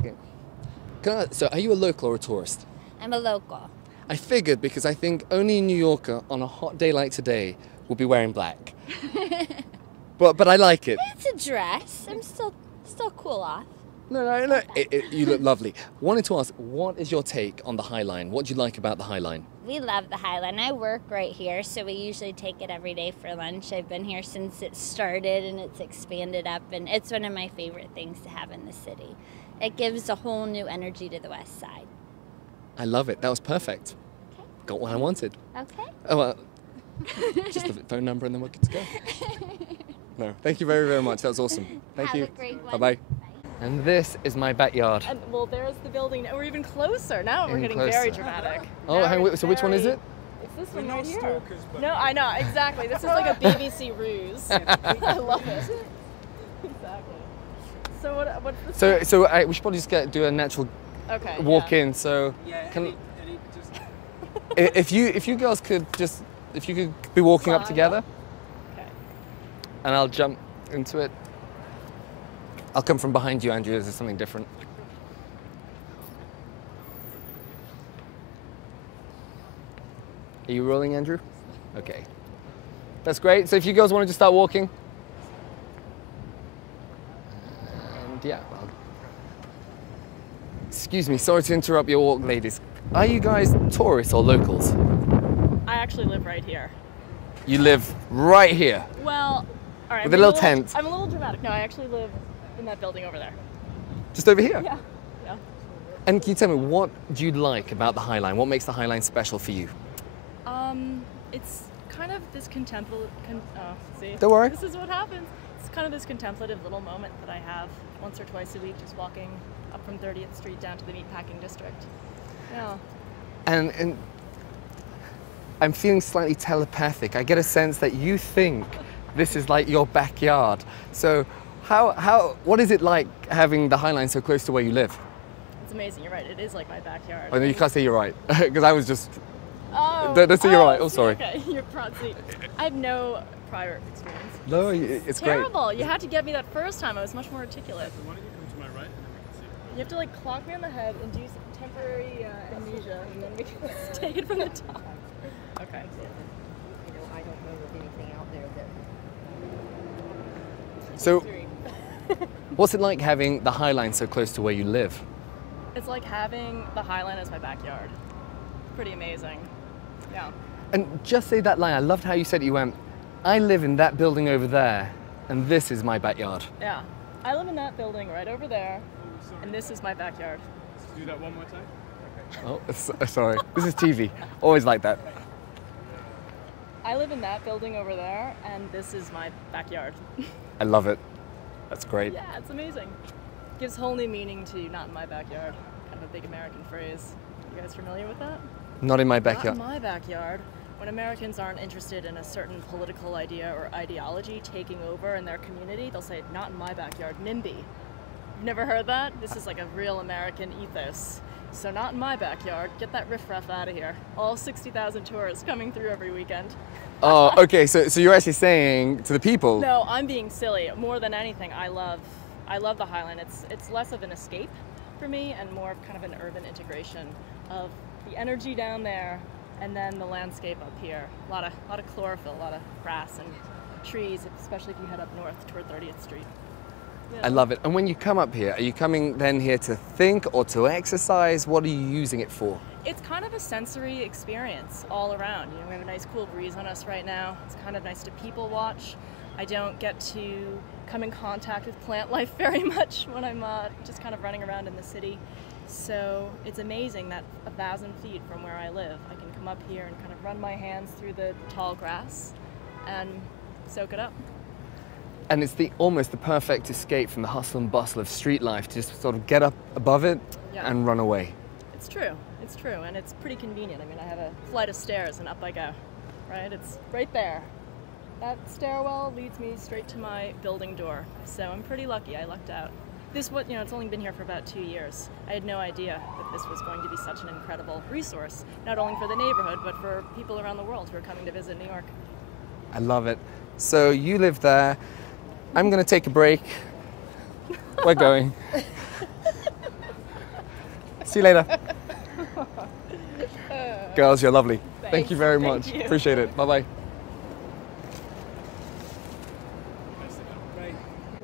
Okay. So are you a local or a tourist? I'm a local. I figured because I think only a New Yorker on a hot day like today will be wearing black. But I like it. It's a dress. I'm still cool off. No. You look lovely. Wanted to ask, what is your take on the High Line? What do you like about the High Line? We love the highline. I work right here, so we usually take it every day for lunch. I've been here since it started, and it's expanded up, and it's one of my favorite things to have in the city. It gives a whole new energy to the west side. I love it. That was perfect. Okay. Got what I wanted. Okay. Oh, well, just the phone number and then we're good to go. No, thank you very, very much. That was awesome. Thank you. Have a great one. Bye-bye. And this is my backyard. And, well, there's the building. We're even closer. Now we're getting closer. very dramatic. Oh, so which one is it? It's this one right here. No, I know, exactly. This is like a BBC ruse. I love it. Exactly. So what's this? So we should probably just do a natural walk in. So if you girls could be walking up together. Okay. And I'll jump into it. I'll come from behind you, Andrew. Is there something different? Are you rolling, Andrew? Okay. That's great. So if you girls want to just start walking. And yeah, well. Excuse me, sorry to interrupt your walk, ladies. Are you guys tourists or locals? I actually live right here. You live right here? Well, all right. With a little tent? I'm a little dramatic. No, I actually live in that building over there. Just over here? Yeah. And can you tell me, what do you like about the High Line? What makes the High Line special for you? It's kind of this contemplative, see? Don't worry. This is what happens. It's kind of this contemplative little moment that I have once or twice a week, just walking up from 30th Street down to the meatpacking district. Yeah. And I'm feeling slightly telepathic. I get a sense that you think this is like your backyard. So what is it like having the High Line so close to where you live? It's amazing, you're right. It is like my backyard. Oh, no, you can't say you're right, because I was just... Oh! Don't say you're right. Oh, sorry. Okay, you're see, I have no prior experience. No, it's great. Terrible. You had to get me that first time. I was much more articulate. So why don't you come to my right and then we can see. You have to like clock me on the head, induce temporary amnesia, and then we can take it from the top. Okay. You know, I don't know of anything out there that... So, what's it like having the High Line so close to where you live? It's like having the High Line as my backyard. Pretty amazing. Yeah. And just say that line. I loved how you said it. You went, I live in that building over there, and this is my backyard. Yeah. I live in that building right over there, and this is my backyard. Let's do that one more time. Oh, sorry. This is TV. Always like that. I live in that building over there, and this is my backyard. I love it. That's great. Yeah, it's amazing. Gives whole new meaning to not in my backyard. Kind of a big American phrase. You guys familiar with that? Not in my backyard. Not in my backyard. When Americans aren't interested in a certain political idea or ideology taking over in their community, they'll say, not in my backyard, NIMBY. You've never heard that? This is like a real American ethos. So not in my backyard, get that riffraff out of here. All 60,000 tourists coming through every weekend. Oh, okay, so you're actually saying to the people... No, I'm being silly. More than anything, I love the High Line. It's less of an escape for me and more of kind of an urban integration of the energy down there and then the landscape up here. A lot of chlorophyll, a lot of grass and trees, especially if you head up north toward 30th Street. Yeah. I love it. And when you come up here, are you coming then here to think or to exercise? What are you using it for? It's kind of a sensory experience all around. You know, we have a nice cool breeze on us right now. It's kind of nice to people watch. I don't get to come in contact with plant life very much when I'm just kind of running around in the city. So it's amazing that 1,000 feet from where I live, I can come up here and kind of run my hands through the tall grass and soak it up. And it's almost the perfect escape from the hustle and bustle of street life to just sort of get up above it and run away. It's true, and it's pretty convenient. I mean, I have a flight of stairs and up I go, right? It's right there. That stairwell leads me straight to my building door, so I'm pretty lucky. I lucked out. It's only been here for about 2 years. I had no idea that this was going to be such an incredible resource, not only for the neighborhood, but for people around the world who are coming to visit New York. I love it. So you live there. I'm going to take a break. We're going. See you later. Girls, you're lovely. Thank you very much. Thank you. Appreciate it. Bye-bye.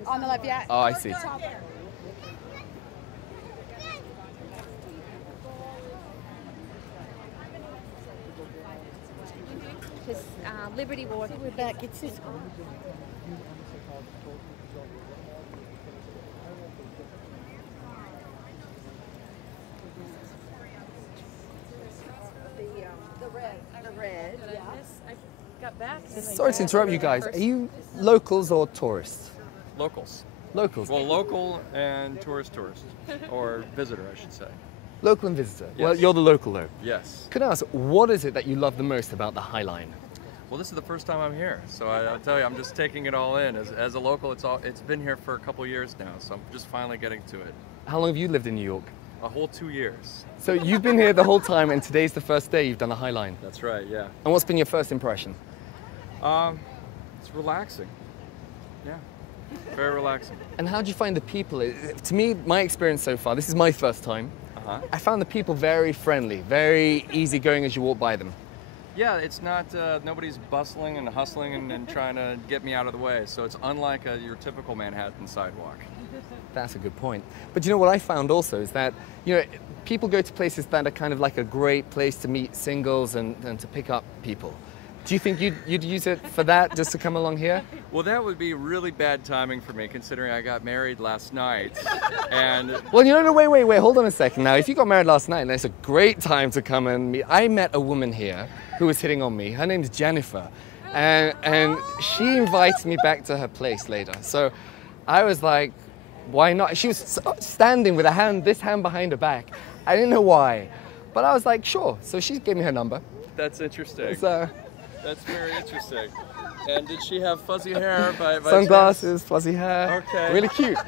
On the left, yeah. Oh, I see. Just Liberty Walk. We're back. It's this. The red. Yeah. I got back. Sorry to interrupt you guys. Are you locals or tourists? Locals. Locals. Well, local and tourist, or visitor, I should say. Local and visitor. Yes. Well, you're the local though. Yes. Could I ask, what is it that you love the most about the High Line? Well, this is the first time I'm here, so I'll tell you, I'm just taking it all in. As a local, it's been here for a couple years now, so I'm just finally getting to it. How long have you lived in New York? A whole 2 years. So you've been here the whole time, and today's the first day you've done the High Line. That's right, yeah. And what's been your first impression? It's relaxing. Yeah, very relaxing. And how do you find the people? To me, my experience so far, this is my first time, I found the people very friendly, very easygoing as you walk by them. Yeah, it's not, nobody's bustling and hustling and trying to get me out of the way, so it's unlike your typical Manhattan sidewalk. That's a good point. But you know what I found also is that, you know, people go to places that are kind of like a great place to meet singles and to pick up people. Do you think you'd use it for that, just to come along here? Well, that would be really bad timing for me, considering I got married last night. And Well, you know, no, wait, hold on a second. Now, if you got married last night, then it's a great time to come and meet. I met a woman here who was hitting on me. Her name's Jennifer. And she invited me back to her place later. So I was like, why not? She was standing with this hand behind her back. I didn't know why, but I was like, sure. So she gave me her number. that's interesting. So, That's very interesting. And did she have fuzzy hair by sunglasses, fuzzy hair. Okay. Really cute.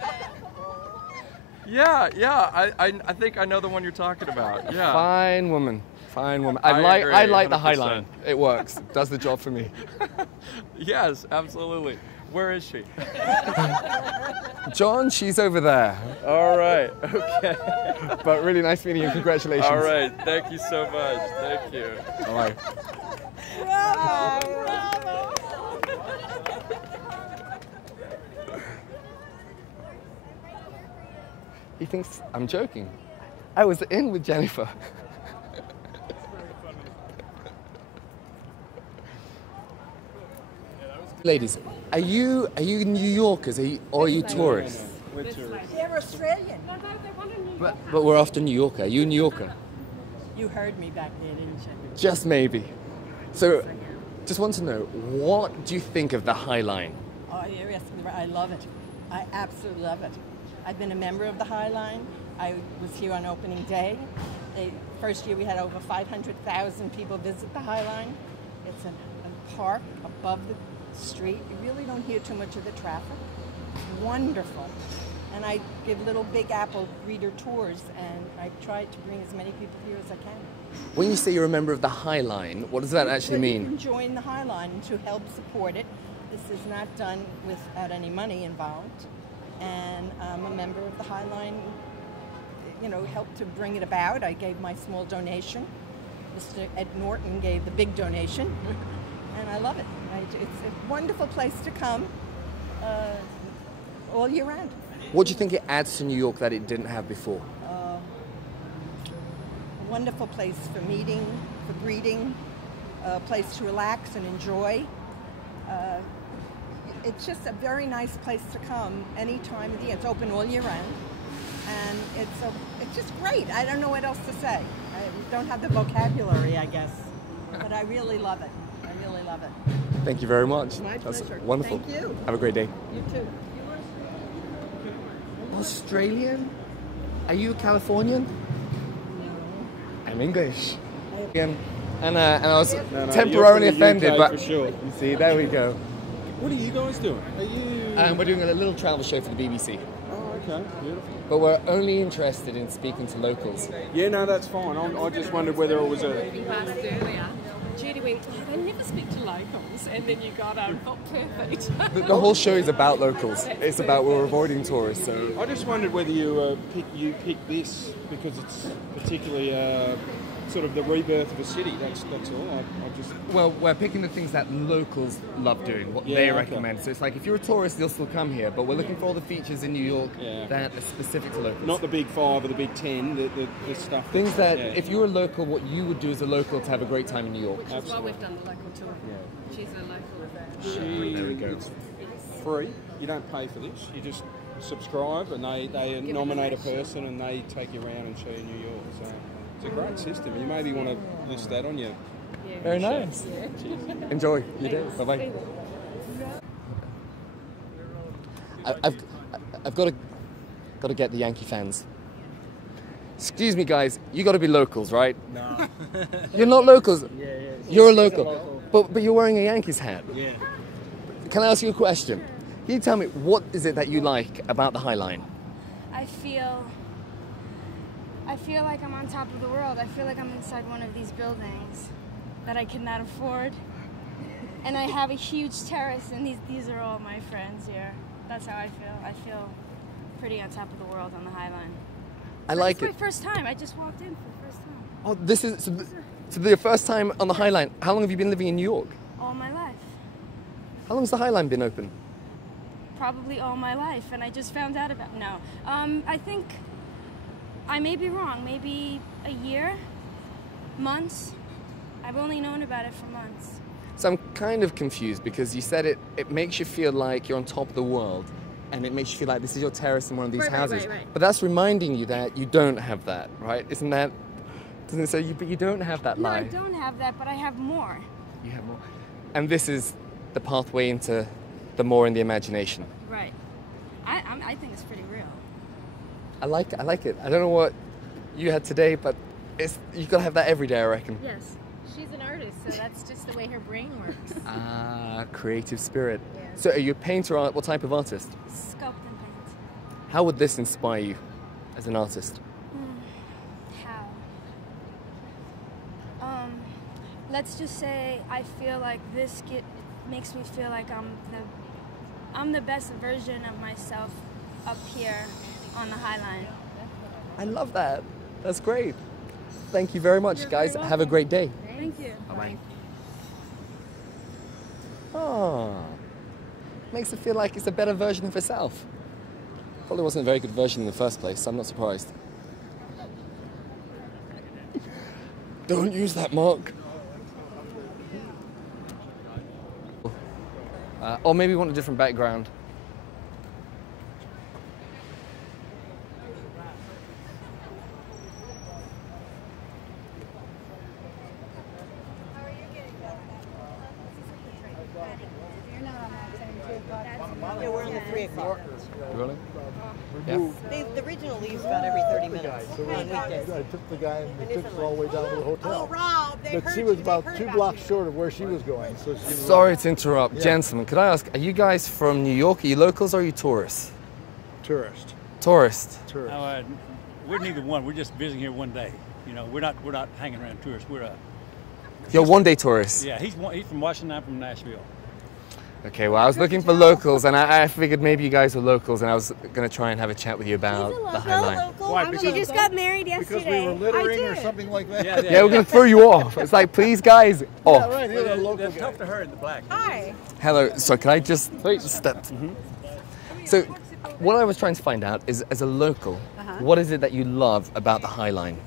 Yeah, I think I know the one you're talking about. Yeah. Fine woman. Fine woman. I agree, I like the High 100%. Line. It works. Does the job for me. Yes, absolutely. Where is she? John, she's over there. All right. Okay. But really nice meeting you. Congratulations. All right. Thank you so much. Thank you. All right. He thinks I'm joking. I was in with Jennifer. Ladies, are you New Yorkers or are you tourists? They're Australian. But we're after New Yorker. Are you a New Yorker? You heard me back there, didn't you? Just maybe. So, just want to know, what do you think of the High Line? Oh, you're asking the right. I love it. I absolutely love it. I've been a member of the High Line. I was here on opening day. The first year we had over 500,000 people visit the High Line. It's a park above the street. You really don't hear too much of the traffic. It's wonderful. And I give little Big Apple reader tours, and I try to bring as many people here as I can. When you say you're a member of the High Line, what does that actually Well, you mean? can join the High Line to help support it. This is not done without any money involved. And I'm a member of the High Line, you know, helped to bring it about. I gave my small donation. Mr. Ed Norton gave the big donation. And I love it. It's a wonderful place to come all year round. What do you think it adds to New York that it didn't have before? A wonderful place for meeting, for greeting, a place to relax and enjoy. It's just a very nice place to come any time of the year. It's open all year round, and it's just great. I don't know what else to say. I don't have the vocabulary, I guess, but I really love it. I really love it. Thank you very much. My That's pleasure. wonderful. Thank you. Have a great day. You too. Australian? Are you Californian? I'm English. And I was temporarily you're from the offended, UK but for sure. you see, there we go. What are you guys doing? Are you? We're doing a little travel show for the BBC, Oh, okay, beautiful. but we're only interested in speaking to locals. Yeah, no, that's fine. I just wondered whether it was a. really went, oh, I never speak to locals, and then you got thought perfect. The whole show is about locals. It's about we're avoiding tourists. So I just wondered whether you picked this because it's particularly sort of the rebirth of a city. That's all. I just. well, we're picking the things that locals love doing, what they recommend. So it's like if you're a tourist, you'll still come here, but we're looking for all the features in New York that are specific to locals. Not the big 5 or the big 10, the stuff. Things that, if you're a local, what you would do as a local to have a great time in New York. Which is why we've done the local tour. Yeah. She's a local of that. There we go. Free. You don't pay for this. You just subscribe, and they nominate a person, and they take you around and show you New York. So it's a great system. You maybe want to list that on your. Yeah. Very nice. Yeah. Enjoy your day. Bye bye. I've got to get the Yankee fans. Excuse me, guys. You got to be locals, right? No. You're not locals. Yeah. You're a local, but you're wearing a Yankees hat. Yeah. Can I ask you a question? Can you tell me what is it that you like about the High Line? I feel like I'm on top of the world. I feel like I'm inside one of these buildings that I cannot afford. And I have a huge terrace, and these are all my friends here. That's how I feel. I feel pretty on top of the world on the High Line. I like it. It's my first time. I just walked in for the first time. Oh, this is so the first time on the High Line. How long have you been living in New York? All my life. How long has the High Line been open? Probably all my life, and I just found out about. No, I think I may be wrong. Maybe a year, months. I've only known about it for months. So I'm kind of confused because you said it makes you feel like you're on top of the world, and it makes you feel like this is your terrace in one of these houses. Right. But that's reminding you that you don't have that, right? Isn't that? Doesn't it say you? But you don't have that No, life. I don't have that, but I have more. You have more. And this is the pathway into the more in the imagination. Right. I think it's pretty real. I like it. I like it. I don't know what you had today, but you gotta have that every day, I reckon. Yes. She's an artist, so that's just the way her brain works. Ah, creative spirit. Yeah. So are you a painter or what type of artist? Sculpt and paint. How would this inspire you as an artist? How? Let's just say I feel like this makes me feel like I'm the best version of myself up here on the High Line. I love that. That's great. Thank you very much, guys. Have a great day. Thank you. Bye-bye. Oh, makes it feel like it's a better version of herself. Probably wasn't a very good version in the first place, so I'm not surprised. Don't use that, Mark. Or maybe you want a different background. Yeah, we're in the 3 o'clock. Really? Yeah. The original leaves about every 30 minutes on weekdays. I took the guy and we took her all the way down to the hotel. Oh, Rob, But she was about 2 blocks short of where she was going. So she was Sorry to interrupt. Gentlemen, could I ask, are you guys from New York? Are you locals or are you tourists? tourist. Tourist. Tourist. We're neither one. We're just visiting here one day. You know, we're not hanging around tourists. You're one-day tourists? Yeah, he's from Washington, I'm from Nashville. Okay, well, I was looking for locals, and I figured maybe you guys were locals, and I was going to try and have a chat with you about the High Line. Why? She just got married Because yesterday. we were littering or something like that? Yeah, we're going to throw you off. It's like, please, guys, off. Yeah, right. You're a local They're guy. tough to her in the black. Hi. Hello, so can I just step? So, what I was trying to find out is, as a local, what is it that you love about the High Line?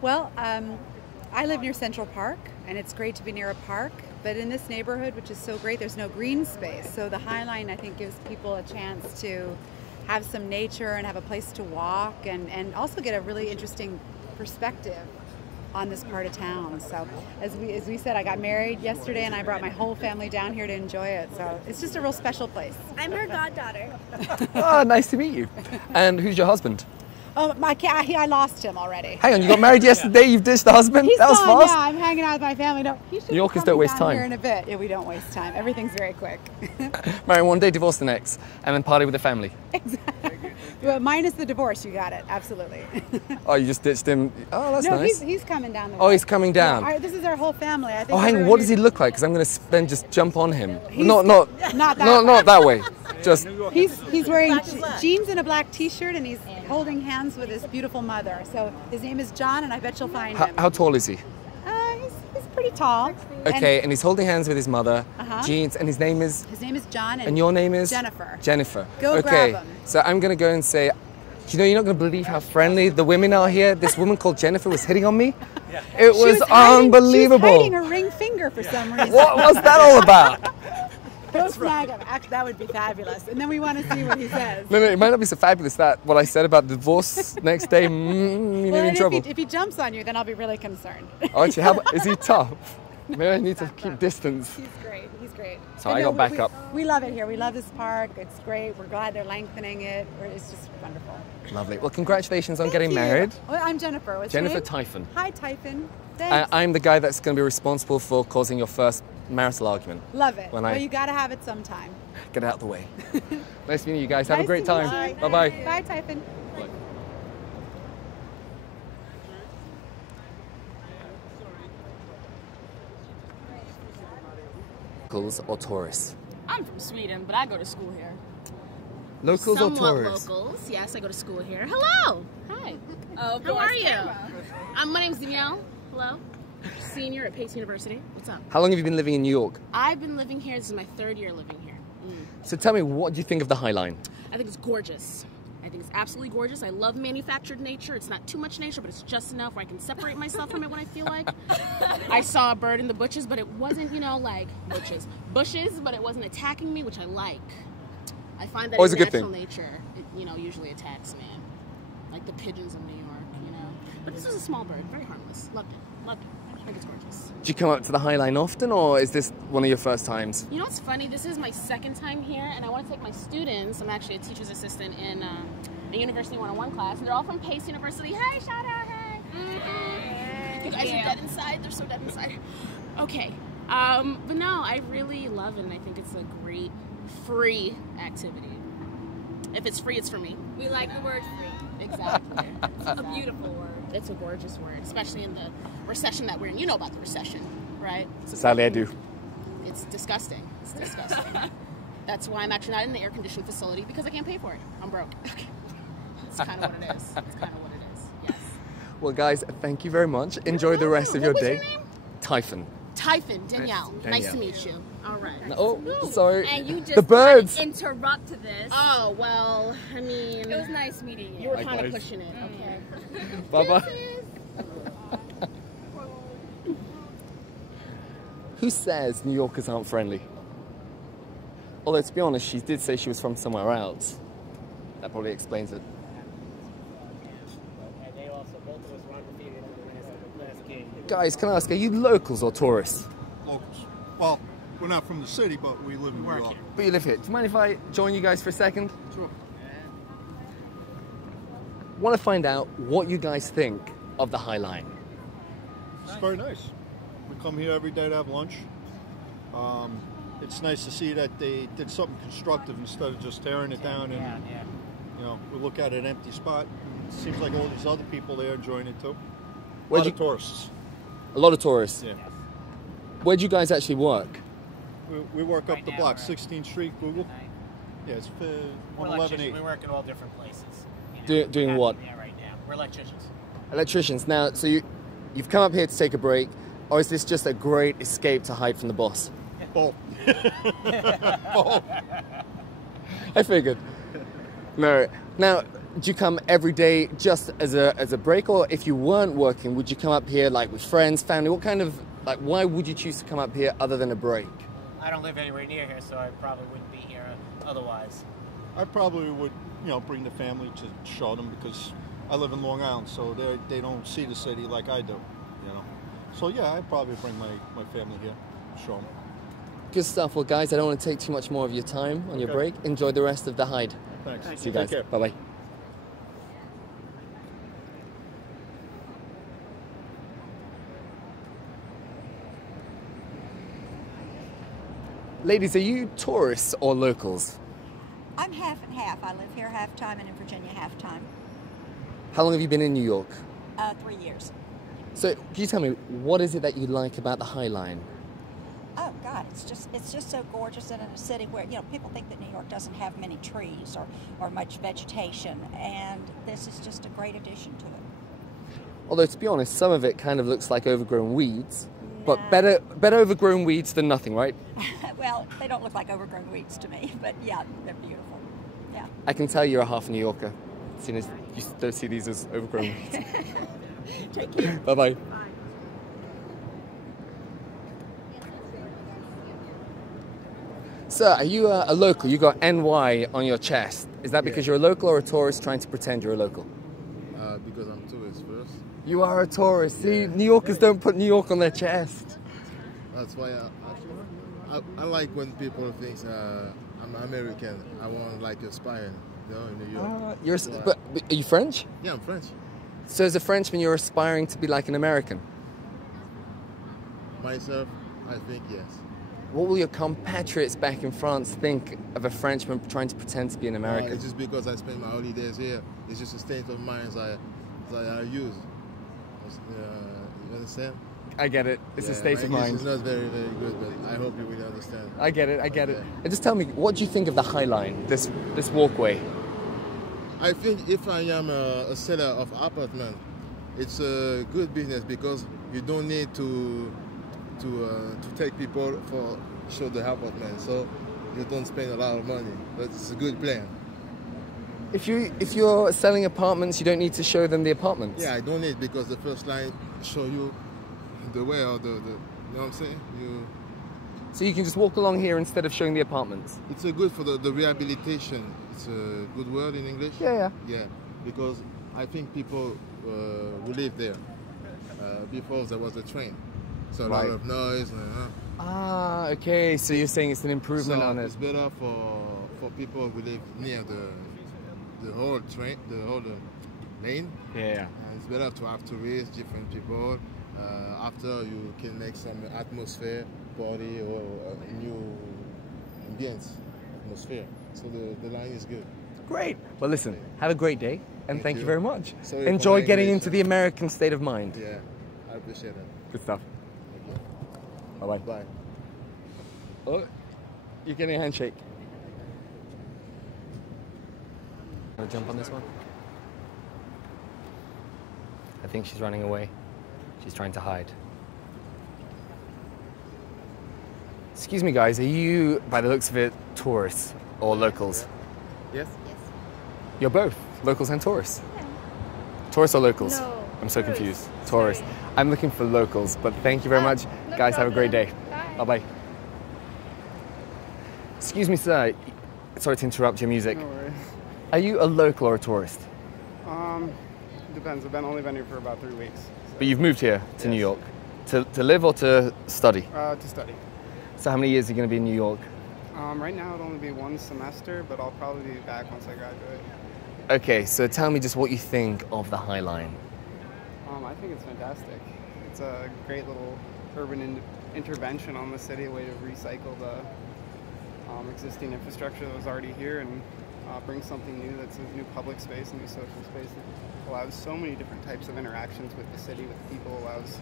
Well, I live near Central Park, and it's great to be near a park. But in this neighborhood, which is so great, there's no green space. So the High Line, I think, gives people a chance to have some nature and have a place to walk, and also get a really interesting perspective on this part of town. So as we said, I got married yesterday, and I brought my whole family down here to enjoy it. So it's just a real special place. I'm her goddaughter. Oh, nice to meet you. And who's your husband? Oh, I lost him already. Hang on, you got married yesterday, you've ditched the husband? He's That was gone, fast. yeah, I'm hanging out with my family. No, he should New Yorkers be don't waste down time. here in a bit. Yeah, we don't waste time. Everything's very quick. Marry one day, divorce the next, and then party with the family. Exactly. Well, minus the divorce, you got it. Absolutely. Oh, you just ditched him. Oh, that's no, nice. he's coming down the way. Oh, he's coming down. Yeah, this is our whole family. I think Oh, hang on. What does he look like? Because I'm going to then just jump on him. Not that way. Just. He's wearing jeans and a black T-shirt, and he's holding hands with his beautiful mother. So his name is John, and I bet you'll find him. How tall is he? He's pretty tall. Okay, and he's holding hands with his mother. Jeans, and his name is. His name is John, and your name is Jennifer. Jennifer. Go okay, grab him. So I'm going to go and say. You know, you're not going to believe how friendly the women are here. This woman called Jennifer was hitting on me. Yeah. It was unbelievable. She was hiding her ring finger for some reason. What was that all about? Go snag him. Actually, that would be fabulous. And then we want to see what he says. No, it might not be so fabulous that what I said about divorce next day. You're in trouble. If he jumps on you, then I'll be really concerned. Oh, actually, is he tough? Maybe I need to keep distance. He's great. He's great. So I got back up. We love it here. We love this park. It's great. We're glad they're lengthening it. It's just wonderful. Lovely. Well, congratulations on getting married. Well, I'm Jennifer. What's Jennifer your name? Typhon. Hi, Typhon. Thanks. I'm the guy that's going to be responsible for causing your first marital argument. Love it. Well, you got to have it sometime. Get out of the way. Nice meeting you guys. Have a great time. Bye-bye. Bye, Typhon. Locals or tourists? I'm from Sweden, but I go to school here. Locals or tourists? Locals. Yes, I go to school here. Hello. Hi. How are you? My name's Danielle. Hello. Senior at Pace University. What's up? How long have you been living in New York? I've been living here. This is my 3rd year living here. So tell me, what do you think of the High Line? I think it's gorgeous. I think it's absolutely gorgeous. I love manufactured nature. It's not too much nature, but it's just enough where I can separate myself from it when I feel like. I saw a bird in the bushes, but it wasn't, like bushes, but it wasn't attacking me, which I like. I find that in natural nature, it, usually attacks me. Like the pigeons in New York, But this was a small bird, very harmless. Loved it. Loved it. I think it's gorgeous. Do you come up to the High Line often, or is this one of your first times? You know what's funny? This is my 2nd time here, and I want to take my students. I'm actually a teacher's assistant in a University 101 class, and they're all from Pace University. Hey, shout out, hey! You guys are dead inside. They're so dead inside. Okay. But no, I really love it, and I think it's a great free activity. If it's free, it's for me. We like the word free. Exactly. It's a beautiful word. It's a gorgeous word, especially in the recession that we're in. You know about the recession, right? Sadly, I do. It's disgusting. It's disgusting. That's why I'm actually not in the air-conditioned facility, because I can't pay for it. I'm broke. It's kind of what it is. It's kind of what it is. Yes. Well, guys, thank you very much. Enjoy the rest of your day. What was your name? Typhon. Typhon, Danielle. Nice to meet you. All right. Oh, sorry. And you just the birds. Interrupt this. Oh, well, I mean. It was nice meeting you. You were kind of pushing it. Okay. Bye-bye. Who says New Yorkers aren't friendly? Although, to be honest, she did say she was from somewhere else. That probably explains it. Guys, can I ask, are you locals or tourists? Locals. Well, we're not from the city, but we live in New York. But you live here. Do you mind if I join you guys for a second? Sure. Want to find out what you guys think of the High Line. It's very nice. We come here every day to have lunch. It's nice to see that they did something constructive instead of just tearing it down and we look at an empty spot. It seems like all these other people there enjoying it too. A lot of tourists. A lot of tourists? Yeah. Where do you guys actually work? We work up the block, 16th Street, Google. Yeah, it's 111A. We work in all different places. Doing what? Yeah, right now. We're electricians. Electricians. Now, so you've come up here to take a break, or is this just a great escape to hide from the boss? Both. Both. I figured. No. Now, do you come every day just as a break, or if you weren't working, would you come up here like with friends, family? What kind of, why would you choose to come up here other than a break? I don't live anywhere near here, so I probably wouldn't be here otherwise. I probably would, bring the family to show them, because I live in Long Island, so they don't see the city like I do, So yeah, I'd probably bring my family here, show them. Good stuff. Well, guys, I don't want to take too much more of your time on your break. Enjoy the rest of the hide. Thanks. See you guys. Bye-bye. Ladies, are you tourists or locals? I'm half and half. I live here half time and in Virginia half time. How long have you been in New York? 3 years. So, can you tell me, what is it that you like about the High Line? Oh God, it's just so gorgeous, and in a city where people think that New York doesn't have many trees or much vegetation, and this is just a great addition to it. Although, to be honest, some of it kind of looks like overgrown weeds, but better overgrown weeds than nothing, right? Well, they don't look like overgrown weeds to me, but yeah, they're beautiful. Yeah. I can tell you're a half New Yorker, as soon as you don't see these as overgrown weeds. Take care. Bye-bye. Sir, are you a local? You got NY on your chest. Is that because you're a local or a tourist trying to pretend you're a local? Because I'm tourist first. You are a tourist. See, New Yorkers don't put New York on their chest. That's why I like when people think I'm American. I want like aspiring, in New York. But are you French? Yeah, I'm French. So as a Frenchman, you're aspiring to be like an American? Myself, I think yes. What will your compatriots back in France think of a Frenchman trying to pretend to be an American? It's just because I spend my holidays here. It's just a state of mind that I use. You understand? I get it. It's a state of mind. It's not very, very good, but I hope you will understand. I get it. And just tell me, what do you think of the High Line, this walkway? I think if I am a seller of apartment, it's a good business because you don't need to take people for show the apartment, so you don't spend a lot of money. But it's a good plan. If you're selling apartments, you don't need to show them the apartments. Yeah, I don't need because the first line show you the way or the you know what I'm saying. So you can just walk along here instead of showing the apartments. It's a good for the rehabilitation. It's a good word in English. Yeah. Yeah, because I think people who live there before there was a train, so a lot of noise. Ah, okay. So you're saying it's an improvement on it. It's better for people who live near the whole train, the whole lane. Yeah. And it's better to have tourists, different people. After you can make some atmosphere, party or a new ambience, atmosphere. So the line is good. Great. Well, listen, have a great day, and thank you very much. Sorry Enjoy for getting English, into the American state of mind. Yeah, I appreciate that. Good stuff. Okay. Bye-bye. Bye. Oh, you're getting a handshake. Want to jump on this one? I think she's running away. She's trying to hide. Excuse me, guys, are you, by the looks of it, tourists or locals? Yes. You're both, locals and tourists? Tourists or locals? No. I'm so confused. Tourists. I'm looking for locals, but thank you very much. No Guys, have a great day. Bye. Bye-bye. Excuse me, sir. Sorry to interrupt your music. No worries. Are you a local or a tourist? Depends. I've only been here for about 3 weeks. But you've moved here to New York to live or to study? To study. So how many years are you going to be in New York? Right now it'll only be 1 semester, but I'll probably be back once I graduate. Okay, so tell me just what you think of the High Line. I think it's fantastic. It's a great little urban intervention on the city, a way to recycle the existing infrastructure that was already here and bring something new that's a new public space, a new social space that allows so many different types of interactions with the city, with people, allows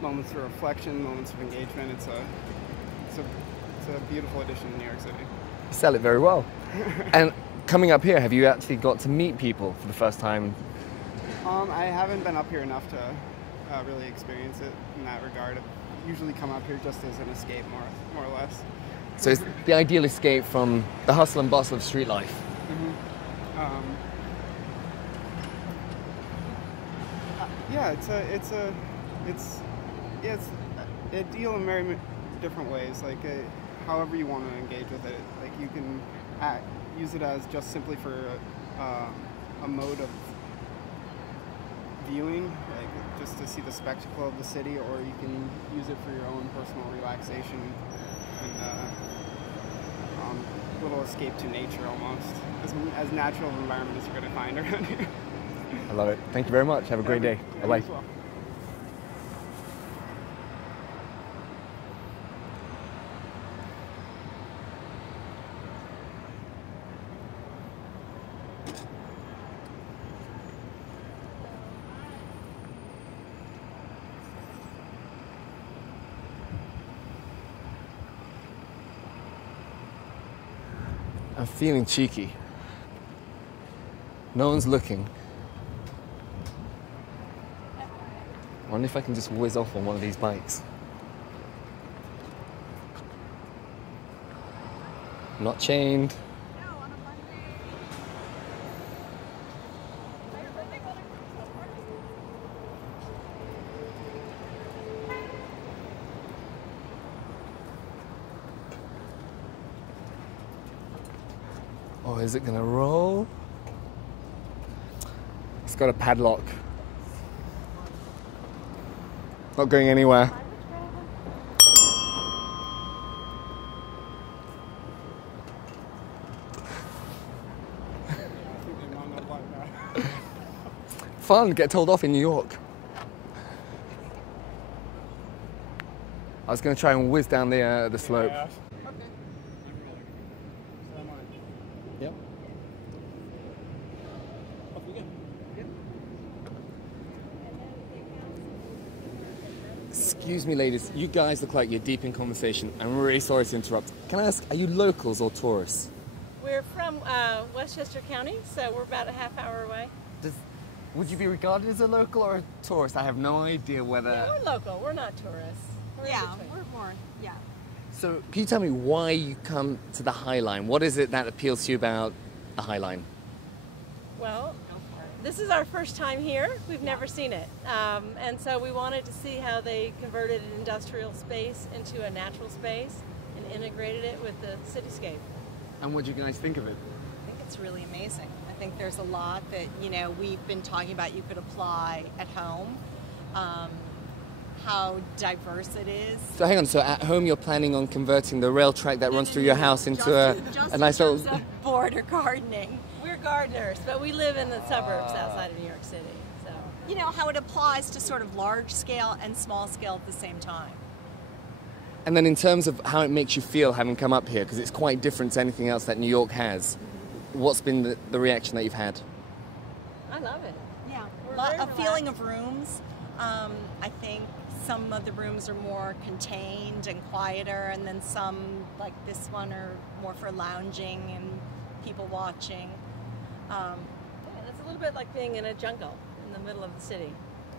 moments of reflection, moments of engagement. It's a beautiful addition to New York City. You sell it very well. And coming up here, have you actually got to meet people for the first time? I haven't been up here enough to really experience it in that regard. I usually come up here just as an escape, more or less. So it's the ideal escape from the hustle and bustle of street life. Yeah, it's ideal in very different ways. Like however you want to engage with it. Like you can use it as just simply for a mode of viewing, like just to see the spectacle of the city, or you can use it for your own personal relaxation and little escape to nature almost. As natural an environment as you're going to find around here. I love it. Thank you very much. Have a great day. Bye-bye. I'm feeling cheeky. No one's looking. I wonder if I can just whiz off on one of these bikes. Not chained. Oh, is it gonna roll? It's got a padlock. Not going anywhere. Fun, get told off in New York. I was going to try and whiz down the slope. Yeah. Yep. Excuse me, ladies. You guys look like you're deep in conversation. I'm really sorry to interrupt. Can I ask, are you locals or tourists? We're from Westchester County, so we're about a half hour away. Would you be regarded as a local or a tourist? I have no idea whether... Yeah, we're local. We're not tourists. We're more, yeah. So, can you tell me why you come to the highline? What is it that appeals to you about the highline? Well, this is our first time here. We've never seen it. And so we wanted to see how they converted an industrial space into a natural space and integrated it with the cityscape. And what do you guys think of it? I think it's really amazing. I think there's a lot that, you know, we've been talking about you could apply at home. How diverse it is. So hang on, so at home you're planning on converting the rail track that runs through your house into a nice little... border gardening. We're gardeners, but we live in the suburbs outside of New York City. So, you know, how it applies to sort of large scale and small scale at the same time. And then in terms of how it makes you feel having come up here, because it's quite different to anything else that New York has, what's been the reaction that you've had? I love it. Yeah, a feeling of rooms. I think some of the rooms are more contained and quieter, and then some, like this one, are more for lounging and people watching. Yeah, it's a little bit like being in a jungle in the middle of the city.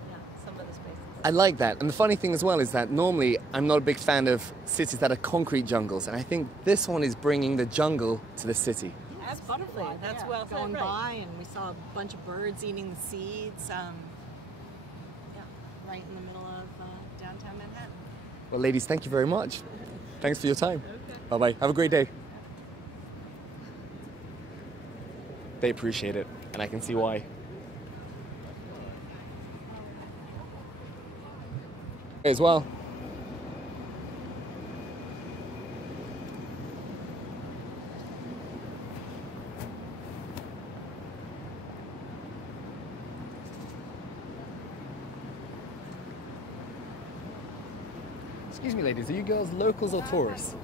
Yeah, some of the spaces. I like that. And the funny thing as well is that normally I'm not a big fan of cities that are concrete jungles, and I think this one is bringing the jungle to the city. That's butterfly. That's well said, going right. by, and we saw a bunch of birds eating the seeds. Yeah, right in the middle of downtown Manhattan. Well, ladies, thank you very much. Thanks for your time. Okay. Bye-bye. Have a great day. They appreciate it, and I can see why. As well. Excuse me, ladies, are you girls locals or tourists?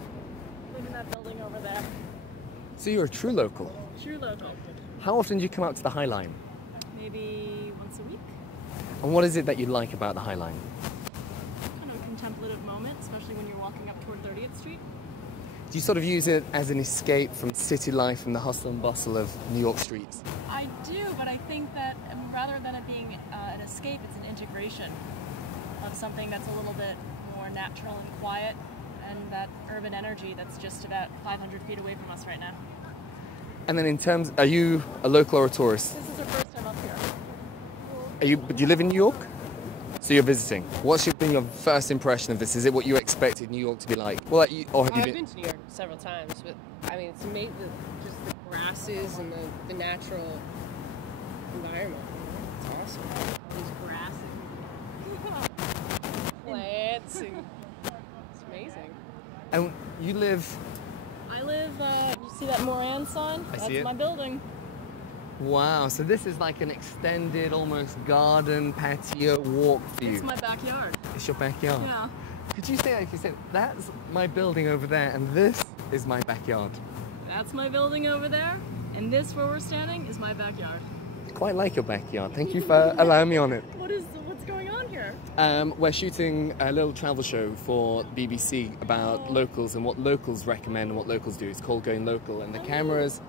Live in that building over there. So you're a true local. True local. How often do you come out to the High Line? Maybe once a week. And what is it that you like about the High Line? Kind of a contemplative moment, especially when you're walking up toward 30th Street. Do you sort of use it as an escape from city life and the hustle and bustle of New York streets? I do, but I think that rather than it being an escape, it's an integration of something that's a little bit more natural and quiet, and that urban energy that's just about 500 feet away from us right now. And then in terms, are you a local or a tourist? This is our first time up here. Do you live in New York? So you're visiting. What's been your first impression of this? Is it what you expected New York to be like? Well, or have you I've been to New York several times, but I mean, it's amazing, just the grasses and the natural environment. It's awesome. All these grasses, plants, and it's amazing. And you live... I live, you see that Moran sign? I see That's it. my building. Wow, so this is like an extended, almost garden patio walk for you. It's my backyard. It's your backyard? Yeah. Could you say, like you said, that's my building over there, and this is my backyard? That's my building over there, and this where we're standing is my backyard. I quite like your backyard. Thank you for allowing me on it. What's going on here? We're shooting a little travel show for BBC about locals and what locals recommend and what locals do. It's called Going Local, and the camera's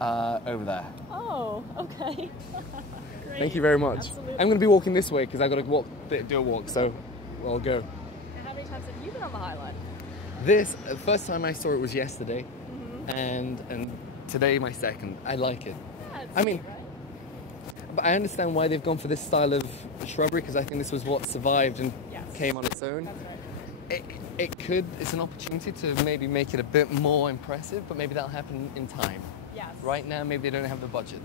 over there. Oh, okay. Great. Thank you very much. Absolutely. I'm going to be walking this way because I've got to do a walk, so I'll go. And how many times have you been on the High Line? The first time I saw it was yesterday, and today my second. I like it. Yeah, it's I mean, neat, right? but I understand why they've gone for this style of shrubbery, because I think this was what survived and came on its own. That's right. It's an opportunity to maybe make it a bit more impressive, but maybe that'll happen in time. Yes. Right now, maybe they don't have the budget.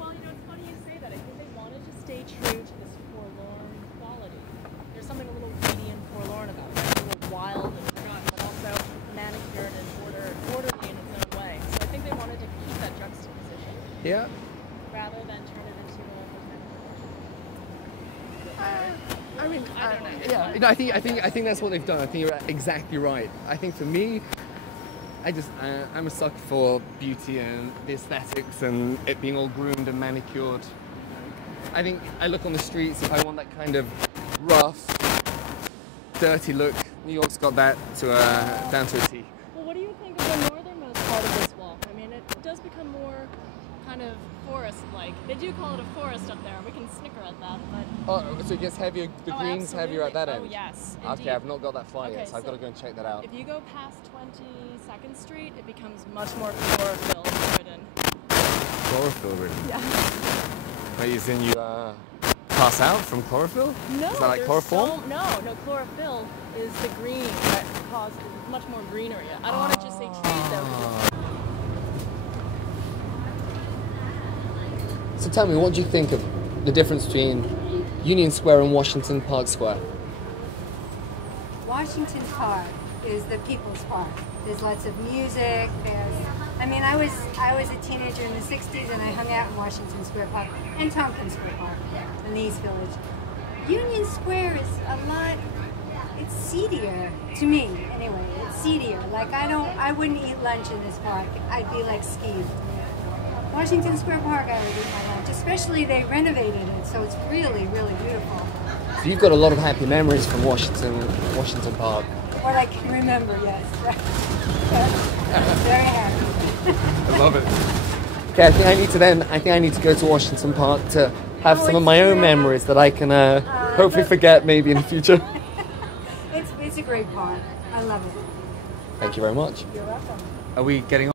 Well, you know, it's funny you say that. I think they wanted to stay true to this forlorn quality. There's something a little greedy and forlorn about it. It's a little wild and forgotten, but also manicured and orderly in its own way. So I think they wanted to keep that juxtaposition. Yeah. Rather than turn it into I mean, I don't know. Yeah, no, I think that's what they've done. I think you're exactly right. I think for me, I'm a sucker for beauty and the aesthetics and it being all groomed and manicured. I think I look on the streets, if I want that kind of rough, dirty look, New York's got that down to a T. Well, what do you think of the northernmost part of this walk? I mean, it does become more kind of forest-like. They do call it a forest up there, and we can snicker at that, but... Oh, so it gets heavier, the green's heavier at that end? Oh, yes, Okay, indeed. I've not got that far yet, so I've got to go and check that out. If you go past 22nd Street, it becomes much more chlorophyll-ridden. Chlorophyll-ridden? Yeah. Wait, as in you pass out from chlorophyll? No, Is that like chloroform? no, chlorophyll is the green that causes much more greenery. I don't want to just say trees, though, 'cause it's... So tell me, what do you think of the difference between Union Square and Washington Park Square? Washington Park is the people's park. There's lots of music. I mean, I was a teenager in the 60s and I hung out in Washington Square Park and Tompkins Square Park in the East Village. Union Square is a lot, it's seedier to me anyway. It's seedier. Like I wouldn't eat lunch in this park. I'd be like skeeved. Washington Square Park, I would eat my lunch. Especially they renovated it, so it's really, really beautiful. So you've got a lot of happy memories from Washington Park. What I can remember, yes. Very happy. I love it. Okay, I think I need to go to Washington Park to have some of my own memories that I can hopefully forget maybe in the future. It's a great park. I love it. Thank you very much. You're welcome. Are we getting on?